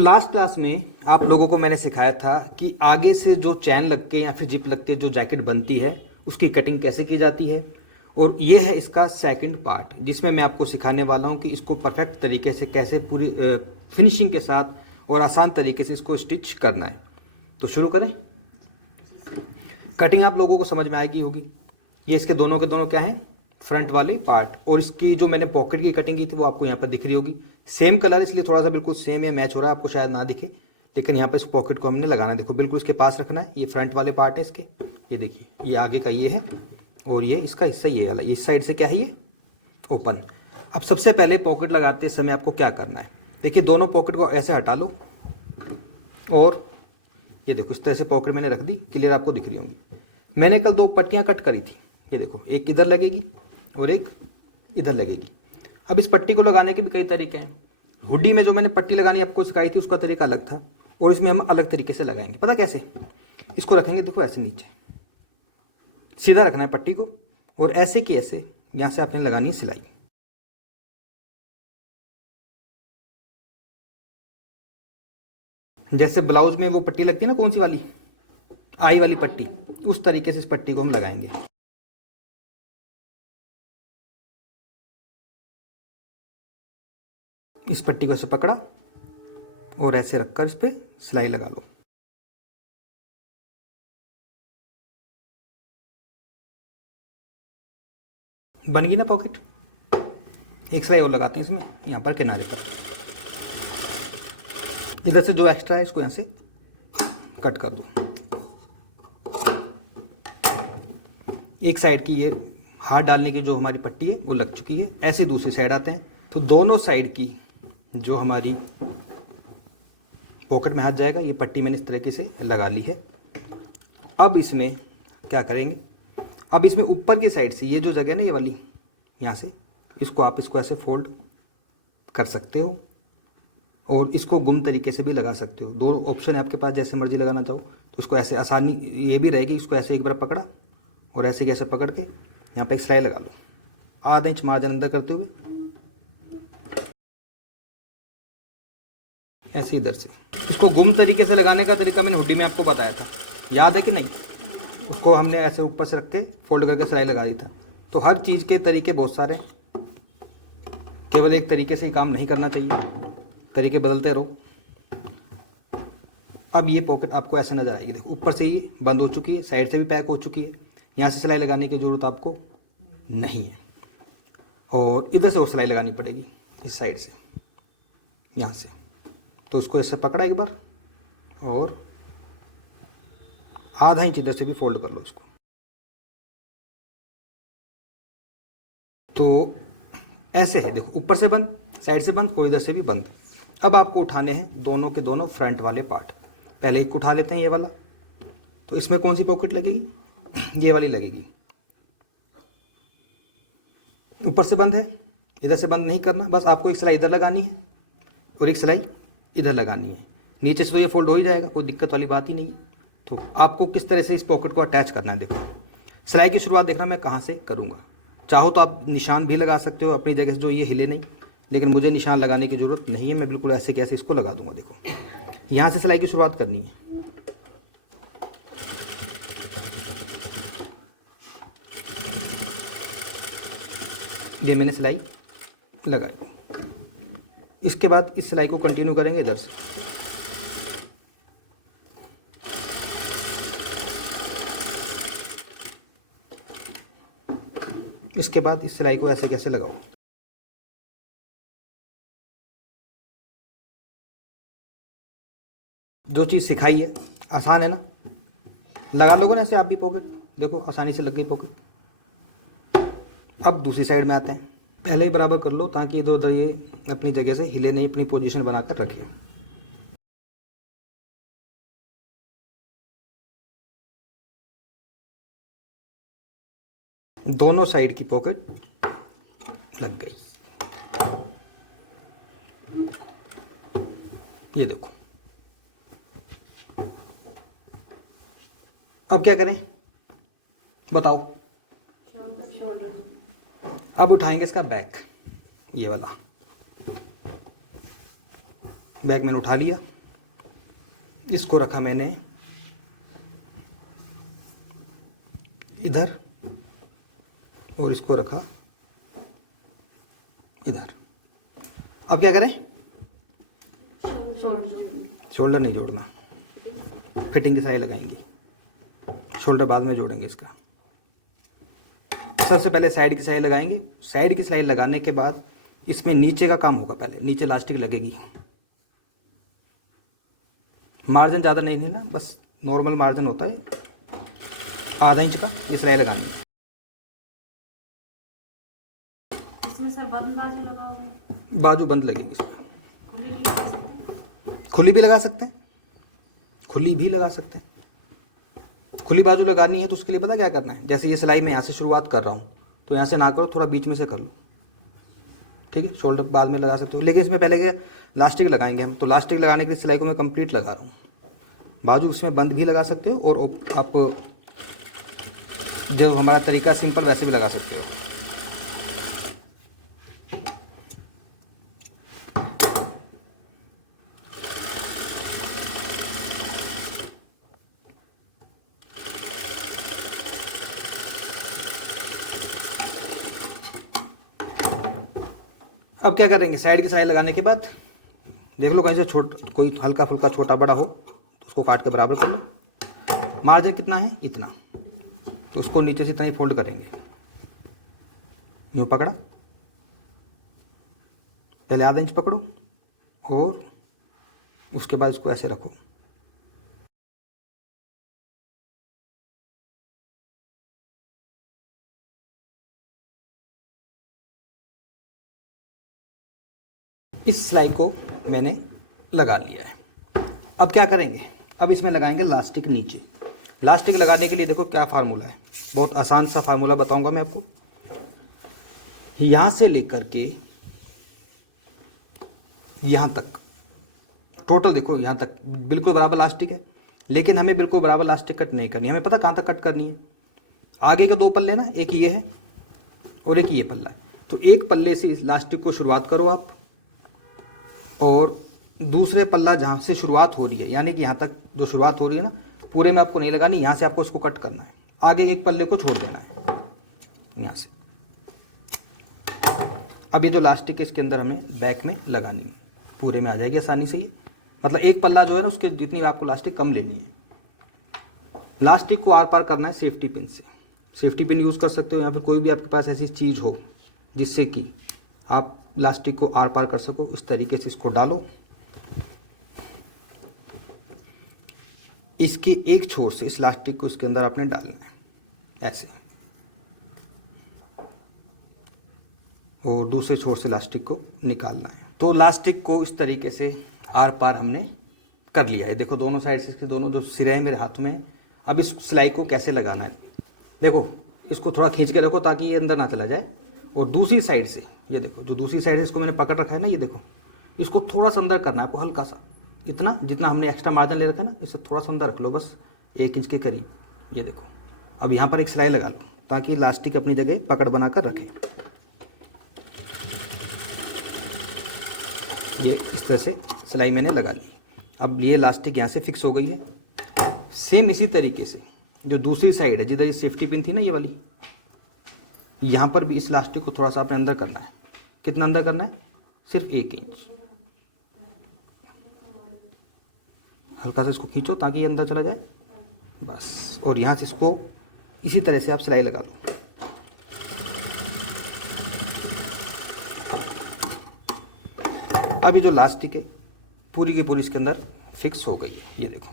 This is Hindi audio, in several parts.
लास्ट क्लास में आप लोगों को मैंने सिखाया था कि आगे से जो चैन लग के या फिर जिप लग के जो जैकेट बनती है उसकी कटिंग कैसे की जाती है, और ये है इसका सेकंड पार्ट जिसमें मैं आपको सिखाने वाला हूँ कि इसको परफेक्ट तरीके से कैसे पूरी फिनिशिंग के साथ और आसान तरीके से इसको स्टिच करना है। तो शुरू करें। कटिंग आप लोगों को समझ में आएगी होगी। ये इसके दोनों के दोनों क्या हैं, फ्रंट वाले पार्ट, और इसकी जो मैंने पॉकेट की कटिंग की थी वो आपको यहाँ पर दिख रही होगी। सेम कलर इसलिए थोड़ा सा बिल्कुल सेम या मैच हो रहा है, आपको शायद ना दिखे, लेकिन यहाँ पे इस पॉकेट को हमने लगाना है। देखो बिल्कुल इसके पास रखना है। ये फ्रंट वाले पार्ट है इसके, ये देखिए ये आगे का ये है और ये इसका हिस्सा ये वाला, इस साइड से क्या है ये ओपन। अब सबसे पहले पॉकेट लगाते समय आपको क्या करना है, देखिए दोनों पॉकेट को ऐसे हटा लो और ये देखो इस तरह से पॉकेट मैंने रख दी, क्लियर आपको दिख रही होंगी। मैंने कल दो पट्टियां कट करी थी, ये देखो एक इधर लगेगी और एक इधर लगेगी। अब इस पट्टी को लगाने के भी कई तरीके हैं। हुडी में जो मैंने पट्टी लगानी आपको सिखाई थी उसका तरीका अलग था, और इसमें हम अलग तरीके से लगाएंगे। पता कैसे, इसको रखेंगे देखो ऐसे नीचे सीधा रखना है पट्टी को, और ऐसे की ऐसे यहां से आपने लगानी है सिलाई। जैसे ब्लाउज में वो पट्टी लगती है ना, कौन सी वाली, आई वाली पट्टी, उस तरीके से इस पट्टी को हम लगाएंगे। इस पट्टी को ऐसे पकड़ा और ऐसे रखकर इस पे सिलाई लगा लो। बन गई ना पॉकेट। एक सिलाई और लगाते हैं इसमें, यहाँ पर किनारे पर। इधर से जो एक्स्ट्रा है इसको यहाँ से कट कर दो। एक साइड की ये हाथ डालने की जो हमारी पट्टी है वो लग चुकी है। ऐसे दूसरी साइड आते हैं तो दोनों साइड की जो हमारी पॉकेट में हाथ जाएगा, ये पट्टी मैंने इस तरीके से लगा ली है। अब इसमें क्या करेंगे, अब इसमें ऊपर की साइड से ये जो जगह है ना ये वाली, यहाँ से इसको आप इसको ऐसे फोल्ड कर सकते हो और इसको गुम तरीके से भी लगा सकते हो। दो ऑप्शन है आपके पास, जैसे मर्जी लगाना चाहो। तो इसको ऐसे आसानी ये भी रहेगी, इसको ऐसे एक बार पकड़ा और ऐसे कैसे पकड़ के यहाँ पे एक सिलाई लगा लो, आधा इंच मार्जिन अंदर करते हुए ऐसे इधर से। इसको गुम तरीके से लगाने का तरीका मैंने हुडी में आपको बताया था, याद है कि नहीं। उसको हमने ऐसे ऊपर से रख के फोल्ड करके सिलाई लगा दी था। तो हर चीज़ के तरीके बहुत सारे, केवल एक तरीके से ही काम नहीं करना चाहिए, तरीके बदलते रहो। अब ये पॉकेट आपको ऐसे नजर आएगी, देखो ऊपर से ये बंद हो चुकी है, साइड से भी पैक हो चुकी है। यहाँ से सिलाई लगाने की ज़रूरत आपको नहीं है, और इधर से और सिलाई लगानी पड़ेगी इस साइड से, यहाँ से। तो उसको ऐसे पकड़ा एक बार और आधा इंच इधर से भी फोल्ड कर लो इसको। तो ऐसे है, देखो ऊपर से बंद, साइड से बंद और इधर से भी बंद। अब आपको उठाने हैं दोनों के दोनों फ्रंट वाले पार्ट। पहले एक उठा लेते हैं ये वाला। तो इसमें कौन सी पॉकेट लगेगी, ये वाली लगेगी। ऊपर से बंद है, इधर से बंद नहीं करना, बस आपको एक सिलाई इधर लगानी है और एक सिलाई इधर लगानी है। नीचे से तो ये फोल्ड हो ही जाएगा, कोई दिक्कत वाली बात ही नहीं है। तो आपको किस तरह से इस पॉकेट को अटैच करना है, देखो सिलाई की शुरुआत देखना मैं कहाँ से करूँगा। चाहो तो आप निशान भी लगा सकते हो अपनी जगह से, जो ये हिले नहीं, लेकिन मुझे निशान लगाने की ज़रूरत नहीं है। मैं बिल्कुल ऐसे कैसे इसको लगा दूंगा। देखो यहाँ से सिलाई की शुरुआत करनी है। ये मैंने सिलाई लगाई। इसके बाद इस सिलाई को कंटिन्यू करेंगे इधर से। इसके बाद इस सिलाई को ऐसे कैसे लगाओ। जो चीज़ सिखाई है आसान है ना, लगा लोगे ना ऐसे आप भी पॉकेट, देखो आसानी से लग गई पॉकेट। अब दूसरी साइड में आते हैं। पहले ही बराबर कर लो ताकि इधर उधर ये अपनी जगह से हिले नहीं, अपनी पोजीशन बनाकर रखे। दोनों साइड की पॉकेट लग गई, ये देखो। अब क्या करें बताओ। अब उठाएंगे इसका बैक, ये वाला। बैग मैंने उठा लिया, इसको रखा मैंने इधर और इसको रखा इधर। अब क्या करें, शोल्डर नहीं जोड़ना, फिटिंग की सिलाई लगाएंगे, शोल्डर बाद में जोड़ेंगे इसका। सबसे पहले साइड की सिलाई लगाएंगे। साइड की सिलाई लगाने के बाद इसमें नीचे का काम होगा, पहले नीचे इलास्टिक लगेगी। मार्जिन ज़्यादा नहीं लेना, बस नॉर्मल मार्जिन होता है आधा इंच का, ये सिलाई लगानी है। इसमें सर बंद बाजू लगाओगे? बाजू बंद लगेगी इसमें। खुली भी लगा सकते हैं, खुली भी लगा सकते हैं। खुली बाजू लगानी है तो उसके लिए पता क्या करना है, जैसे ये सिलाई मैं यहाँ से शुरुआत कर रहा हूँ तो यहाँ से ना करो, थोड़ा बीच में से कर लो, ठीक है। शोल्डर बाद में लगा सकते हो, लेकिन इसमें पहले के लास्टिक लगाएंगे हम, तो लास्टिक लगाने के लिए सिलाई को मैं कंप्लीट लगा रहा हूँ। बाजू इसमें बंद भी लगा सकते हो और आप जो हमारा तरीका सिंपल वैसे भी लगा सकते हो। अब क्या करेंगे, साइड की सिलाई लगाने के बाद देख लो कहीं से कोई हल्का फुल्का छोटा बड़ा हो तो उसको काट के बराबर कर लो। मार्जिन कितना है, इतना, तो उसको नीचे से इतना ही फोल्ड करेंगे। यूँ पकड़ा, पहले आधा इंच पकड़ो और उसके बाद इसको ऐसे रखो। इस सिलाई को मैंने लगा लिया है। अब क्या करेंगे, अब इसमें लगाएंगे लास्टिक नीचे। लास्टिक लगाने के लिए देखो क्या फार्मूला है, बहुत आसान सा फार्मूला बताऊंगा मैं आपको। यहां से लेकर के यहां तक टोटल देखो, यहां तक बिल्कुल बराबर लास्टिक है, लेकिन हमें बिल्कुल बराबर लास्टिक कट नहीं करनी, हमें पता कहां तक कट करनी है। आगे के दो पल्ले ना, एक ये है और एक ये पल्ला है, तो एक पल्ले से इस लास्टिक को शुरुआत करो आप, और दूसरे पल्ला जहां से शुरुआत हो रही है, यानी कि यहां तक जो शुरुआत हो रही है ना, पूरे में आपको नहीं लगानी, यहां से आपको इसको कट करना है। आगे एक पल्ले को छोड़ देना है यहां से। अब ये जो लास्टिक है इसके अंदर हमें बैक में लगानी है, पूरे में आ जाएगी आसानी से ये, मतलब एक पल्ला जो है ना उसके जितनी आपको लास्टिक कम लेनी है। लास्टिक को आर पार करना है सेफ्टी पिन से। सेफ्टी पिन यूज कर सकते हो, या फिर कोई भी आपके पास ऐसी चीज हो जिससे कि आप लास्टिक को आर पार कर सको, उस तरीके से इसको डालो। इसके एक छोर से इस लास्टिक को इसके अंदर आपने डालना है ऐसे, और दूसरे छोर से लास्टिक को निकालना है। तो लास्टिक को इस तरीके से आर पार हमने कर लिया है। देखो दोनों साइड से इसके दोनों जो सिरे हैं मेरे हाथ में। अब इस सिलाई को कैसे लगाना है, देखो इसको थोड़ा खींच के रखो ताकि ये अंदर ना चला जाए, और दूसरी साइड से ये देखो, जो दूसरी साइड से इसको मैंने पकड़ रखा है ना, ये देखो इसको थोड़ा सा अंदर करना है आपको, हल्का सा, इतना जितना हमने एक्स्ट्रा मार्जिन ले रखा है ना, इससे थोड़ा सा अंदर रख लो, बस 1 इंच के करीब। ये देखो अब यहाँ पर एक सिलाई लगा लो ताकि लास्टिक अपनी जगह पकड़ बनाकर रखे। ये इस तरह से सिलाई मैंने लगा ली। अब ये लास्टिक यहाँ से फिक्स हो गई है। सेम इसी तरीके से जो दूसरी साइड है, जिधर ये सेफ्टी पिन थी ना ये वाली, यहाँ पर भी इस लास्टिक को थोड़ा सा अपने अंदर करना है। कितना अंदर करना है, सिर्फ 1 इंच। हल्का सा इसको खींचो ताकि ये अंदर चला जाए, बस। और यहाँ से इसको इसी तरह से आप सिलाई लगा लो। अब ये जो लास्टिक है पूरी की पूरी इसके अंदर फिक्स हो गई है, ये देखो,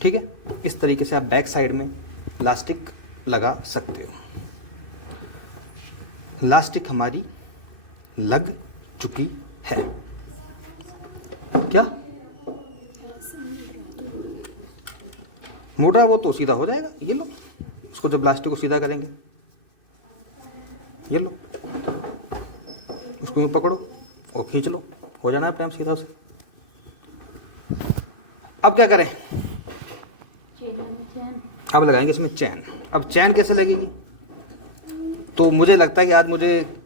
ठीक है। इस तरीके से आप बैक साइड में लास्टिक लगा सकते हो। लास्टिक हमारी लग चुकी है। क्या मोटा, वो तो सीधा हो जाएगा। ये लो, उसको जब लास्टिक को सीधा करेंगे, ये लो, उसको यूं पकड़ो और खींच लो, हो जाना है अपने आप सीधा उसे। अब क्या करें, अब लगाएंगे इसमें चैन। अब चैन कैसे लगेगी, तो मुझे लगता है कि आज मुझे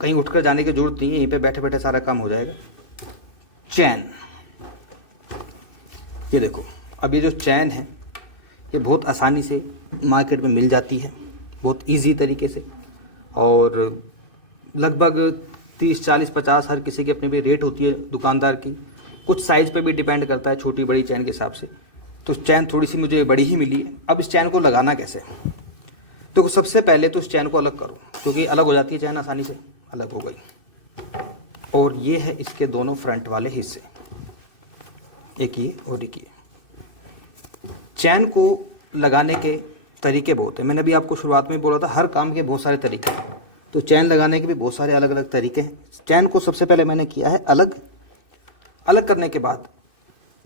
कहीं उठकर जाने की जरूरत नहीं है, यहीं पे बैठे बैठे सारा काम हो जाएगा। चैन। ये देखो, अब ये जो चैन है ये बहुत आसानी से मार्केट में मिल जाती है, बहुत इजी तरीके से, और लगभग 30, 40, 50 हर किसी की अपनी भी रेट होती है दुकानदार की। कुछ साइज़ पे भी डिपेंड करता है, छोटी बड़ी चैन के हिसाब से। तो चैन थोड़ी सी मुझे बड़ी ही मिली है। अब इस चैन को लगाना कैसे? तो सबसे पहले तो इस चैन को अलग करो, क्योंकि अलग हो जाती है चैन आसानी से। अलग हो गई। और ये है इसके दोनों फ्रंट वाले हिस्से, एक ये और एक ये। चैन को लगाने के तरीके बहुत हैं। मैंने अभी आपको शुरुआत में बोला था हर काम के बहुत सारे तरीके हैं, तो चैन लगाने के भी बहुत सारे अलग अलग तरीके हैं। चैन को सबसे पहले मैंने किया है अलग। अलग करने के बाद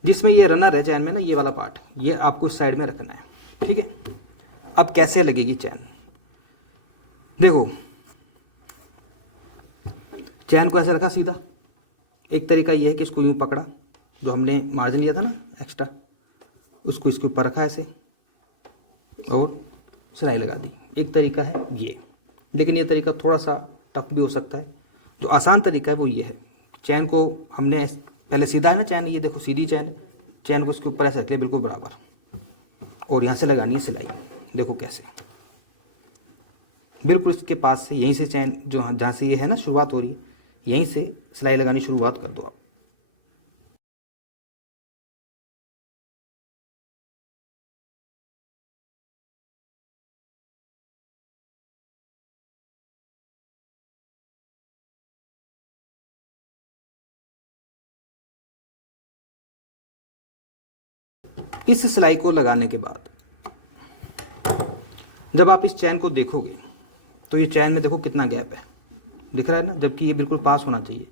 जिसमें ये रनर है चैन में ना, ये वाला पार्ट, ये आपको इस साइड में रखना है, ठीक है। अब कैसे लगेगी चैन? देखो, चैन को ऐसे रखा सीधा। एक तरीका ये है कि इसको यूं पकड़ा, जो हमने मार्जिन लिया था ना एक्स्ट्रा, उसको इसके ऊपर रखा ऐसे और सिलाई लगा दी। एक तरीका है ये, लेकिन ये तरीका थोड़ा सा टफ भी हो सकता है। जो आसान तरीका है वो ये है, चैन को हमने पहले सीधा है ना चैन, ये देखो सीधी चैन, चैन को इसके ऊपर ऐसे रख लिया बिल्कुल बराबर, और यहाँ से लगानी है सिलाई। देखो कैसे, बिल्कुल इसके पास से, यहीं से चैन जो जहाँ से ये है ना शुरुआत हो रही है, यहीं से सिलाई लगानी शुरुआत कर दो आप। इस सिलाई को लगाने के बाद जब आप इस चैन को देखोगे तो ये चैन में देखो कितना गैप है, दिख रहा है ना, जबकि ये बिल्कुल पास होना चाहिए।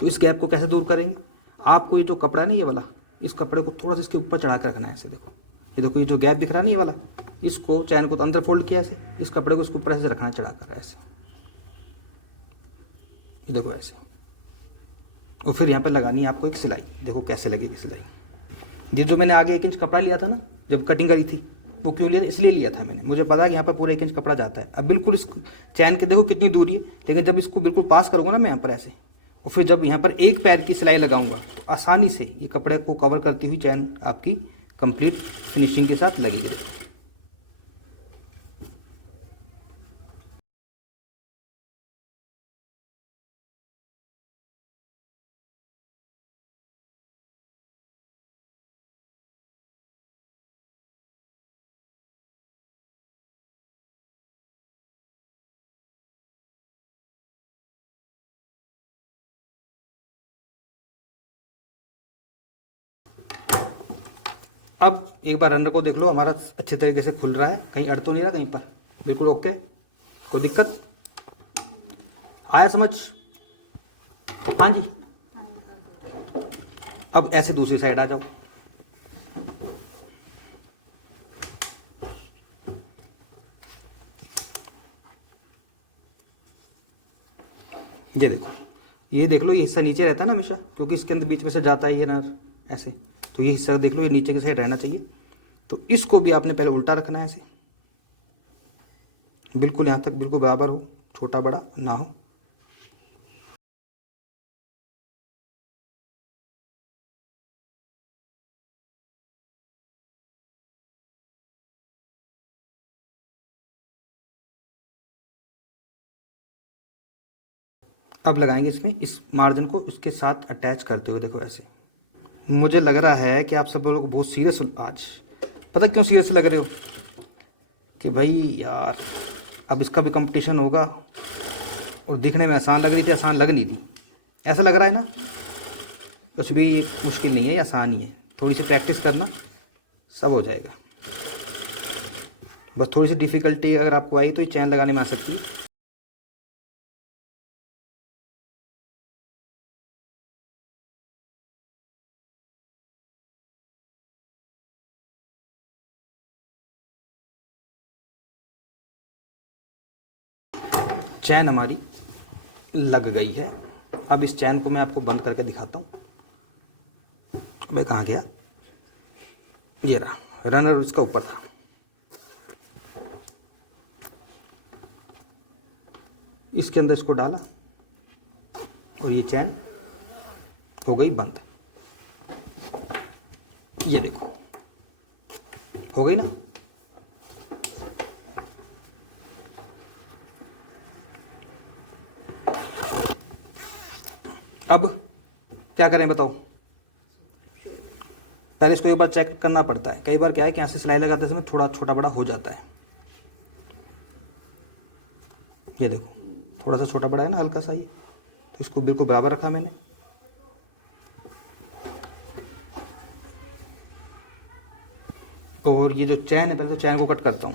तो इस गैप को कैसे दूर करेंगे? आपको ये जो कपड़ा है ना, ये वाला, इस कपड़े को थोड़ा सा इसके ऊपर चढ़ा कर रखना है ऐसे। देखो ये, देखो ये जो गैप दिख रहा है ना, ये वाला, इसको चैन को तो अंदर फोल्ड किया ऐसे, इस कपड़े को इसके ऊपर ऐसे रखना है चढ़ा कर ऐसे, ये देखो ऐसे। और फिर यहाँ पे लगानी है आपको एक सिलाई। देखो कैसे लगेगी सिलाई। ये जो मैंने आगे 1 इंच कपड़ा लिया था ना जब कटिंग करी थी, वो क्यों लिया? इसलिए लिया था मैंने, मुझे पता है कि यहाँ पर पूरा 1 इंच कपड़ा जाता है। अब बिल्कुल इस चैन के देखो कितनी दूरी है, लेकिन जब इसको बिल्कुल पास करूँगा ना मैं यहाँ पर ऐसे, और फिर जब यहाँ पर एक पैर की सिलाई लगाऊंगा तो आसानी से ये कपड़े को कवर करती हुई चैन आपकी कंप्लीट फिनिशिंग के साथ लगेगी। अब एक बार रनर को देख लो, हमारा अच्छे तरीके से खुल रहा है, कहीं अड़ तो नहीं रहा कहीं पर, बिल्कुल ओके, कोई दिक्कत आया समझ? हाँ जी। अब ऐसे दूसरी साइड आ जाओ। ये देखो, ये देख लो, ये हिस्सा नीचे रहता है ना हमेशा, क्योंकि इसके अंदर बीच में से जाता है ये नर ऐसे, तो ये हिस्सा देख लो, ये नीचे की साइड रहना चाहिए। तो इसको भी आपने पहले उल्टा रखना है ऐसे, बिल्कुल यहाँ तक बिल्कुल बराबर हो, छोटा बड़ा ना हो। अब लगाएंगे इसमें, इस मार्जिन को इसके साथ अटैच करते हुए, देखो ऐसे। मुझे लग रहा है कि आप सब लोग बहुत सीरियस आज। पता क्यों सीरियस लग रहे हो? कि भाई यार अब इसका भी कंपटीशन होगा, और दिखने में आसान लग रही थी, आसान लग नहीं थी, ऐसा लग रहा है ना। कुछ भी मुश्किल नहीं है, ये आसान ही है, थोड़ी सी प्रैक्टिस करना सब हो जाएगा। बस थोड़ी सी डिफ़िकल्टी अगर आपको आई तो ये चैन लगाने में आ सकती है। चैन हमारी लग गई है। अब इस चैन को मैं आपको बंद करके दिखाता हूँ। मैं कहाँ गया? ये रहा, रनर इसका ऊपर था। इसके अंदर इसको डाला और ये चैन हो गई बंद। ये देखो हो गई ना। अब क्या करें बताओ। पहले इसको एक बार चेक करना पड़ता है। कई बार क्या है कि यहाँ से सिलाई लगाते समय थोड़ा छोटा बड़ा हो जाता है। ये देखो थोड़ा सा छोटा बड़ा है ना, हल्का सा ये। तो इसको बिल्कुल बराबर रखा मैंने। और ये जो चैन है, पहले तो चैन को कट करता हूँ।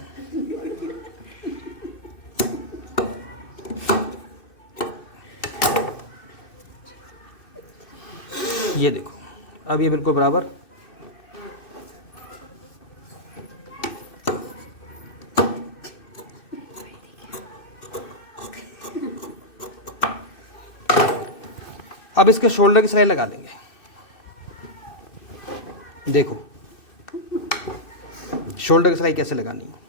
ये देखो अब ये बिल्कुल बराबर। अब इसके शोल्डर की सिलाई लगा देंगे। देखो शोल्डर की सिलाई कैसे लगानी है।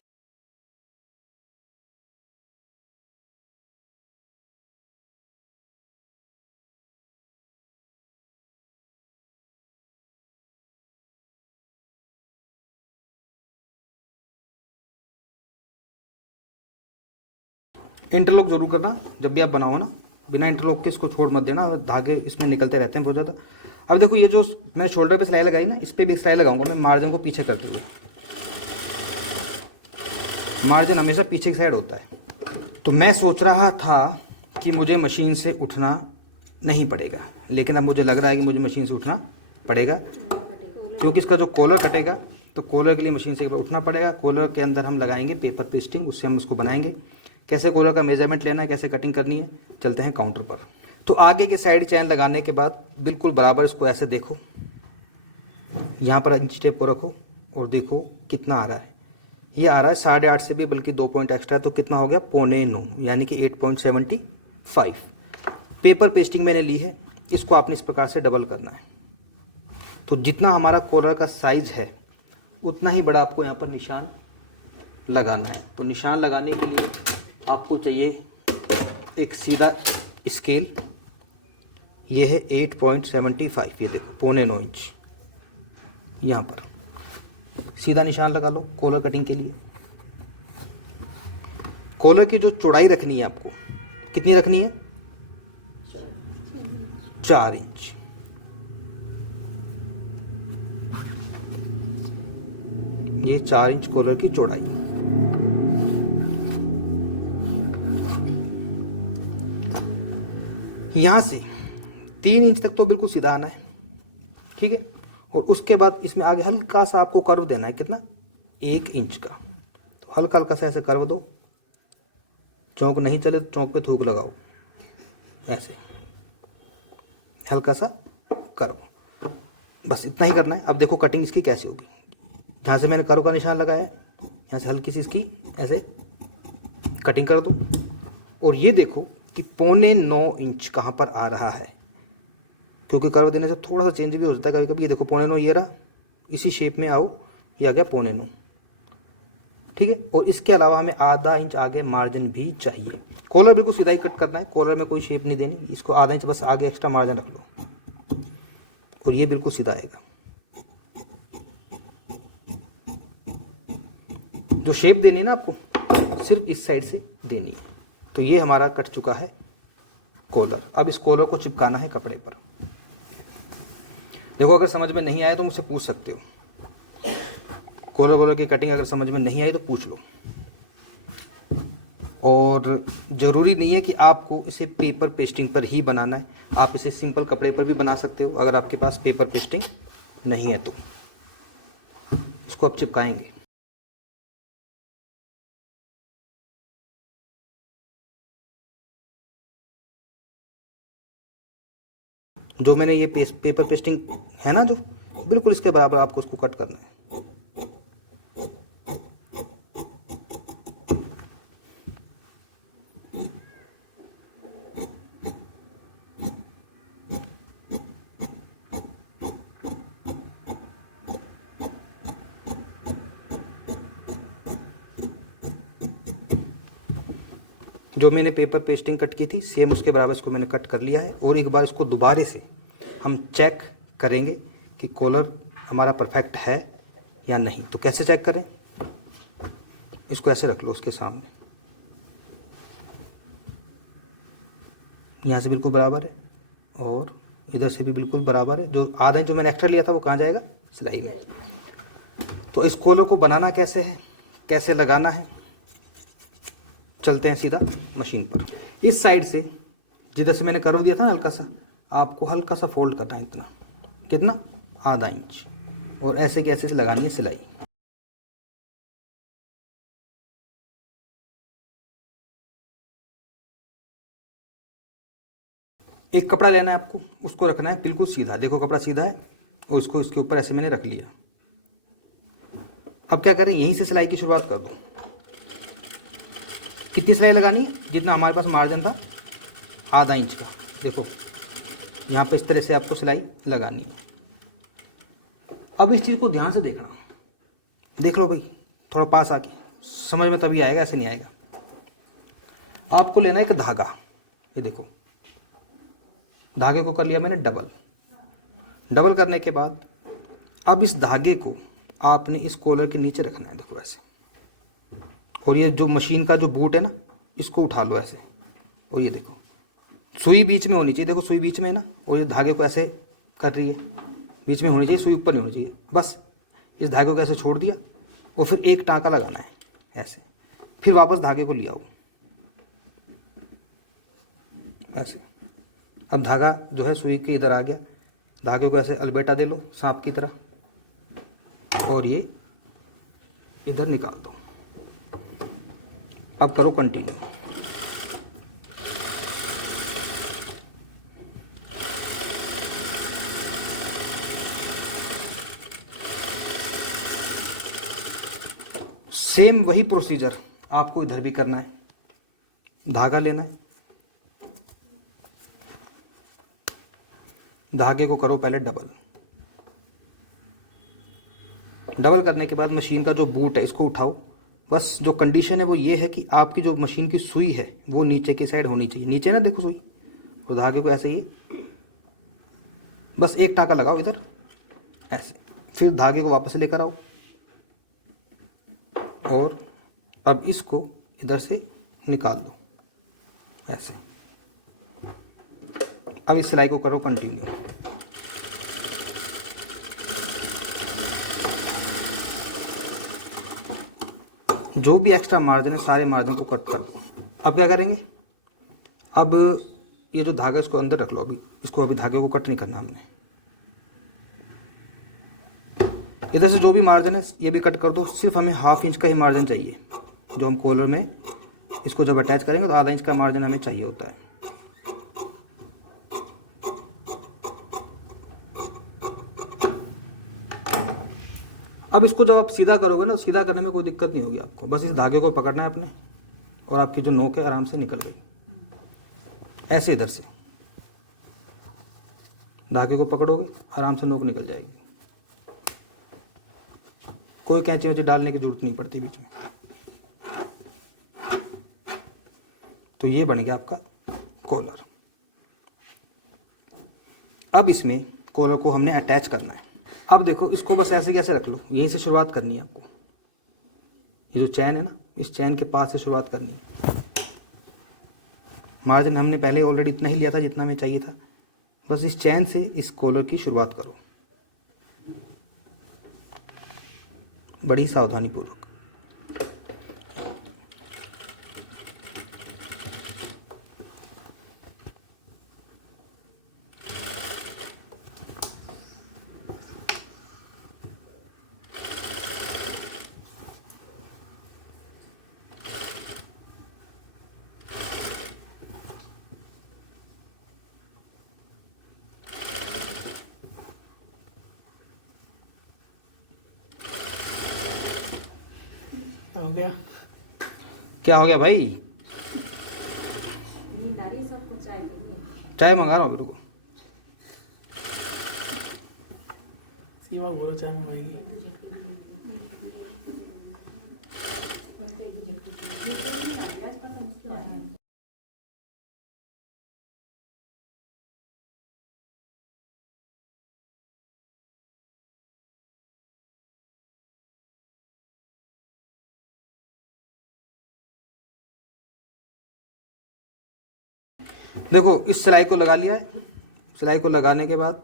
इंटरलॉक जरूर करना जब भी आप बनाओ ना, बिना इंटरलॉक के इसको छोड़ मत देना, धागे इसमें निकलते रहते हैं बहुत ज़्यादा। अब देखो ये जो मैंने शोल्डर पे सिलाई लगाई ना, इस पर भी सिलाई लगाऊंगा मैं मार्जिन को पीछे करते हुए। मार्जिन हमेशा पीछे की साइड होता है। तो मैं सोच रहा था कि मुझे मशीन से उठना नहीं पड़ेगा, लेकिन अब मुझे लग रहा है कि मुझे मशीन से उठना पड़ेगा, क्योंकि इसका जो कॉलर कटेगा तो कॉलर के लिए मशीन से एक बार उठना पड़ेगा। कॉलर के अंदर हम लगाएंगे पेपर पेस्टिंग, उससे हम उसको बनाएंगे। कैसे कॉलर का मेजरमेंट लेना है, कैसे कटिंग करनी है, चलते हैं काउंटर पर। तो आगे के साइड चैन लगाने के बाद बिल्कुल बराबर इसको ऐसे देखो, यहाँ पर इंच टेप को रखो और देखो कितना आ रहा है। ये आ रहा है 8.5 से भी बल्कि 2 पॉइंट एक्स्ट्रा, तो कितना हो गया 8.25, यानी कि 8.75। पेपर पेस्टिंग मैंने ली है, इसको आपने इस प्रकार से डबल करना है। तो जितना हमारा कॉलर का साइज है उतना ही बड़ा आपको यहाँ पर निशान लगाना है। तो निशान लगाने के लिए आपको चाहिए एक सीधा स्केल। ये है 8.75, ये देखो 8.25 इंच। यहाँ पर सीधा निशान लगा लो कॉलर कटिंग के लिए। कॉलर की जो चौड़ाई रखनी है आपको, कितनी रखनी है, 4 इंच। ये 4 इंच कॉलर की चौड़ाई। यहां से 3 इंच तक तो बिल्कुल सीधा आना है, ठीक है। और उसके बाद इसमें आगे हल्का सा आपको कर्व देना है, कितना, 1 इंच का। तो हल्का हल्का सा ऐसे कर्व दो। चौक नहीं चले तो चौक पे थूक लगाओ, ऐसे हल्का सा कर्व, बस इतना ही करना है। अब देखो कटिंग इसकी कैसी होगी। जहाँ से मैंने कर्व का निशान लगाया है, यहाँ से हल्की सी इसकी ऐसे कटिंग कर दो। और ये देखो कि 8.25 इंच कहाँ पर आ रहा है, क्योंकि कर्व देने से थोड़ा सा चेंज भी हो जाता है कभी कभी। ये देखो 8.25 ये रहा, इसी शेप में आओ, ये आ गया 8.25, ठीक है। और इसके अलावा हमें आधा इंच आगे मार्जिन भी चाहिए। कॉलर बिल्कुल सीधा ही कट करना है, कॉलर में कोई शेप नहीं देनी, इसको आधा इंच बस आगे एक्स्ट्रा मार्जिन रख लो और ये बिल्कुल सीधा आएगा। जो शेप देनी है ना आपको, सिर्फ इस साइड से देनी है। तो ये हमारा कट चुका है कॉलर। अब इस कॉलर को चिपकाना है कपड़े पर। देखो अगर समझ में नहीं आया तो मुझसे पूछ सकते हो। कॉलर वॉलर की कटिंग अगर समझ में नहीं आई तो पूछ लो। और ज़रूरी नहीं है कि आपको इसे पेपर पेस्टिंग पर ही बनाना है, आप इसे सिंपल कपड़े पर भी बना सकते हो। अगर आपके पास पेपर पेस्टिंग नहीं है तो इसको आप चिपकाएंगे। जो मैंने ये पेपर पेस्टिंग है ना, जो बिल्कुल इसके बराबर आपको उसको कट करना है। जो मैंने पेपर पेस्टिंग कट की थी सेम उसके बराबर इसको मैंने कट कर लिया है। और एक बार इसको दोबारे से हम चेक करेंगे कि कॉलर हमारा परफेक्ट है या नहीं। तो कैसे चेक करें, इसको ऐसे रख लो उसके सामने, यहाँ से बिल्कुल बराबर है और इधर से भी बिल्कुल बराबर है। जो आधा इंच जो मैंने एक्स्ट्रा लिया था वो कहाँ जाएगा, सिलाई में। तो इस कॉलर को बनाना कैसे है, कैसे लगाना है, चलते हैं सीधा मशीन पर। इस साइड से जिधर से मैंने कर्व दिया था ना हल्का सा, आपको हल्का सा फोल्ड करना है, इतना, कितना, आधा इंच, और ऐसे कैसे से लगानी है सिलाई। एक कपड़ा लेना है आपको, उसको रखना है बिल्कुल सीधा, देखो कपड़ा सीधा है और इसको इसके ऊपर ऐसे मैंने रख लिया। अब क्या करें, यहीं से सिलाई की शुरुआत कर दो। कितनी सिलाई लगानी है, जितना हमारे पास मार्जिन था आधा इंच का, देखो यहाँ पे इस तरह से आपको सिलाई लगानी है। अब इस चीज़ को ध्यान से देखना, देख लो भाई थोड़ा पास आके, समझ में तभी आएगा, ऐसे नहीं आएगा। आपको लेना है एक धागा, ये देखो धागे को कर लिया मैंने डबल। डबल करने के बाद अब इस धागे को आपने इस कॉलर के नीचे रखना है, देखो ऐसे। और ये जो मशीन का जो बूट है ना, इसको उठा लो ऐसे, और ये देखो सुई बीच में होनी चाहिए, देखो सुई बीच में है ना, और ये धागे को ऐसे कर रही है, बीच में होनी चाहिए, सुई ऊपर नहीं होनी चाहिए। बस इस धागे को ऐसे छोड़ दिया और फिर एक टाँका लगाना है ऐसे, फिर वापस धागे को ले आओ ऐसे। अब धागा जो है सुई के इधर आ गया, धागे को ऐसे अलबेटा दे लो सांप की तरह, और ये इधर निकाल दो। अब करो कंटिन्यू। सेम वही प्रोसीजर आपको इधर भी करना है। धागा लेना है, धागे को करो पहले डबल। डबल करने के बाद मशीन का जो बूट है इसको उठाओ। बस जो कंडीशन है वो ये है कि आपकी जो मशीन की सुई है वो नीचे की साइड होनी चाहिए, नीचे ना देखो सुई, और धागे को ऐसे ही बस एक टाँका लगाओ इधर ऐसे, फिर धागे को वापस लेकर आओ, और अब इसको इधर से निकाल दो ऐसे। अब इस सिलाई को करो कंटिन्यू। जो भी एक्स्ट्रा मार्जिन है सारे मार्जिन को कट कर दो। अब क्या करेंगे, अब ये जो धागा इसको अंदर रख लो, अभी इसको, अभी धागे को कट नहीं करना हमने। इधर से जो भी मार्जिन है ये भी कट कर दो, सिर्फ हमें हाफ इंच का ही मार्जिन चाहिए। जो हम कॉलर में इसको जब अटैच करेंगे तो आधा इंच का मार्जिन हमें चाहिए होता है। अब इसको जब आप सीधा करोगे ना, सीधा करने में कोई दिक्कत नहीं होगी आपको, बस इस धागे को पकड़ना है अपने, और आपकी जो नोक है आराम से निकल गई ऐसे। इधर से धागे को पकड़ोगे आराम से नोक निकल जाएगी, कोई कैंची वैंची डालने की जरूरत नहीं पड़ती बीच में। तो ये बन गया आपका कॉलर। अब इसमें कॉलर को हमने अटैच करना है। अब देखो इसको बस ऐसे कैसे रख लो, यहीं से शुरुआत करनी है आपको। ये जो चैन है ना, इस चैन के पास से शुरुआत करनी है। मार्जिन हमने पहले ऑलरेडी इतना ही लिया था जितना हमें चाहिए था, बस इस चैन से इस कॉलर की शुरुआत करो बड़ी सावधानी पूर्वक। हो गया। क्या हो गया भाई, नींद आ रही है सबको चाय के लिए। चाय मंगा रहा हूँ, रुको। सीमा बोलो चाय मंगाएगी। देखो इस सिलाई को लगा लिया है। सिलाई को लगाने के बाद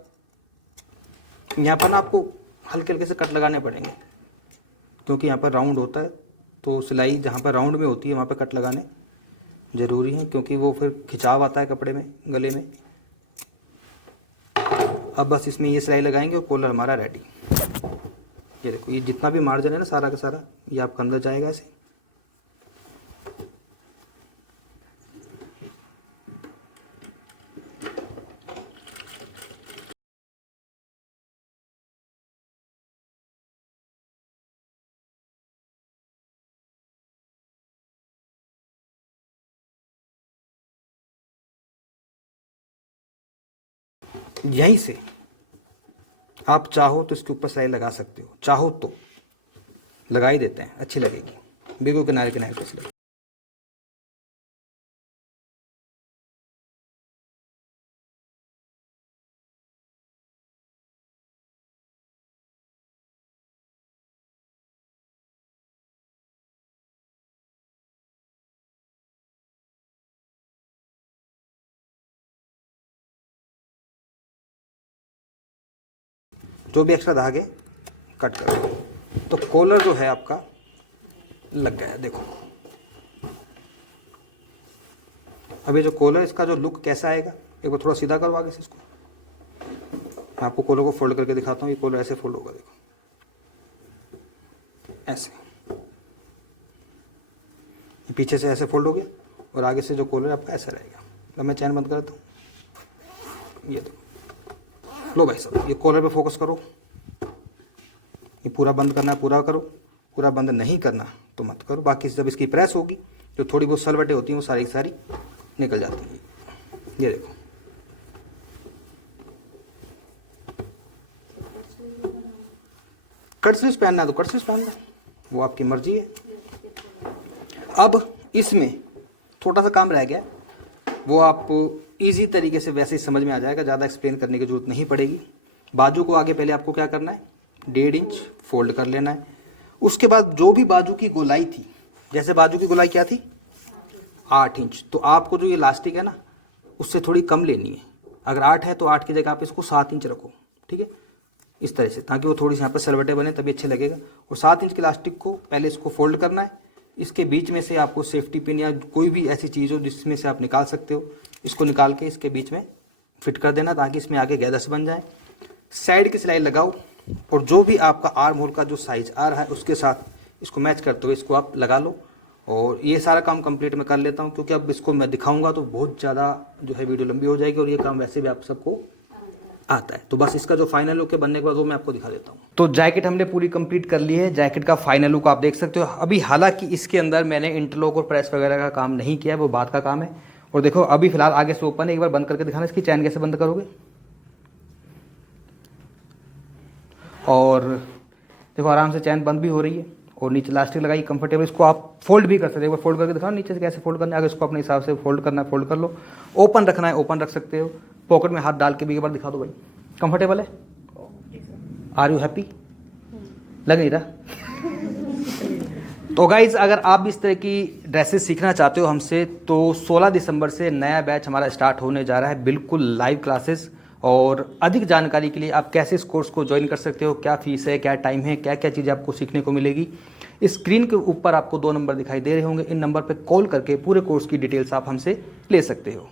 यहाँ पर ना आपको हल्के हल्के से कट लगाने पड़ेंगे, क्योंकि यहाँ पर राउंड होता है, तो सिलाई जहाँ पर राउंड में होती है वहाँ पर कट लगाने ज़रूरी है, क्योंकि वो फिर खिंचाव आता है कपड़े में, गले में। अब बस इसमें ये सिलाई लगाएंगे और कॉलर हमारा रेडी। ये देखो, ये जितना भी मार्जिन है ना सारा का सारा, ये आपका अंदर जाएगा ऐसे। यहीं से आप चाहो तो इसके ऊपर सिलाई लगा सकते हो, चाहो तो लगा ही देते हैं, अच्छी लगेगी, बिल्कुल किनारे किनारे पे सिलाई। जो भी एक्स्ट्रा धागे कट कर दो। तो कॉलर जो है आपका लग गया है, देखो। अब ये जो कॉलर, इसका जो लुक कैसा आएगा, एक बार थोड़ा सीधा करो आगे से इसको। मैं आपको कॉलर को फोल्ड करके दिखाता हूँ। ये कॉलर ऐसे फोल्ड होगा, देखो ऐसे। ये पीछे से ऐसे फोल्ड हो गया और आगे से जो कॉलर आपका ऐसा रहेगा। अब मैं चैन बंद करता हूँ। ये देखो, लो भाई साहब, ये कॉलर पे फोकस करो। ये पूरा बंद करना है, पूरा करो। पूरा बंद नहीं करना तो मत करो। बाकी जब इसकी प्रेस होगी, जो थोड़ी बहुत सलवटें होती हैं वो सारी की सारी निकल जाती हैं। ये देखो, कट स्लीव्स पहनना है तो कट स्लीव्स पहनना, वो आपकी मर्जी है। अब इसमें थोड़ा सा काम रह गया, वो आप इजी तरीके से वैसे ही समझ में आ जाएगा, ज़्यादा एक्सप्लेन करने की जरूरत नहीं पड़ेगी। बाजू को आगे पहले आपको क्या करना है, 1.5 इंच फोल्ड कर लेना है। उसके बाद जो भी बाजू की गोलाई थी, जैसे बाजू की गोलाई क्या थी 8 इंच, तो आपको जो ये इलास्टिक है ना उससे थोड़ी कम लेनी है। अगर 8 है तो 8 की जगह आप इसको 7 इंच रखो, ठीक है, इस तरह से, ताकि वो थोड़ी सी यहाँ पर सलवटें बने, तभी अच्छे लगेगा। और 7 इंच के इलास्टिक को पहले इसको फोल्ड करना है। इसके बीच में से आपको सेफ्टी पिन या कोई भी ऐसी चीज़ हो जिसमें से आप निकाल सकते हो, इसको निकाल के इसके बीच में फिट कर देना, ताकि इसमें आगे गैदर्स बन जाए। साइड की सिलाई लगाओ और जो भी आपका आर्म होल का जो साइज आ रहा है उसके साथ इसको मैच करते हुए इसको आप लगा लो। और ये सारा काम कंप्लीट मैं कर लेता हूँ, क्योंकि अब इसको मैं दिखाऊंगा तो बहुत ज़्यादा जो है वीडियो लंबी हो जाएगी, और ये काम वैसे भी आप सबको आता है। तो बस इसका जो फाइनल लुक है बनने के बाद वो मैं आपको दिखा देता हूँ। तो जैकेट हमने पूरी कंप्लीट कर ली है। जैकेट का फाइनल लुक आप देख सकते हो। अभी हालांकि इसके अंदर मैंने इंटरलॉक और प्रेस वगैरह का काम नहीं किया है, वो बात का काम है। और देखो अभी फिलहाल आगे से ओपन है, एक बार बंद करके दिखाना। इसकी चैन कैसे बंद करोगे, और देखो आराम से चैन बंद भी हो रही है और नीचे इलास्टिक लगाई कंफर्टेबल। इसको आप फोल्ड भी कर सकते हो, एक बार फोल्ड करके दिखाओ नीचे से कैसे फोल्ड करना है। अगर इसको अपने हिसाब से फोल्ड करना है फोल्ड कर लो, ओपन रखना है ओपन रख सकते हो। पॉकेट में हाथ डाल के भी एक बार दिखा दो भाई, कंफर्टेबल है, आर यू हैप्पी, लग नहीं रहा। तो गाइज अगर आप इस तरह की ड्रेसेस सीखना चाहते हो हमसे, तो 16 दिसंबर से नया बैच हमारा स्टार्ट होने जा रहा है, बिल्कुल लाइव क्लासेस। और अधिक जानकारी के लिए आप कैसे इस कोर्स को ज्वाइन कर सकते हो, क्या फीस है, क्या टाइम है, क्या क्या चीज़ें आपको सीखने को मिलेगी, स्क्रीन के ऊपर आपको 2 नंबर दिखाई दे रहे होंगे। इन नंबर पर कॉल करके पूरे कोर्स की डिटेल्स आप हमसे ले सकते हो।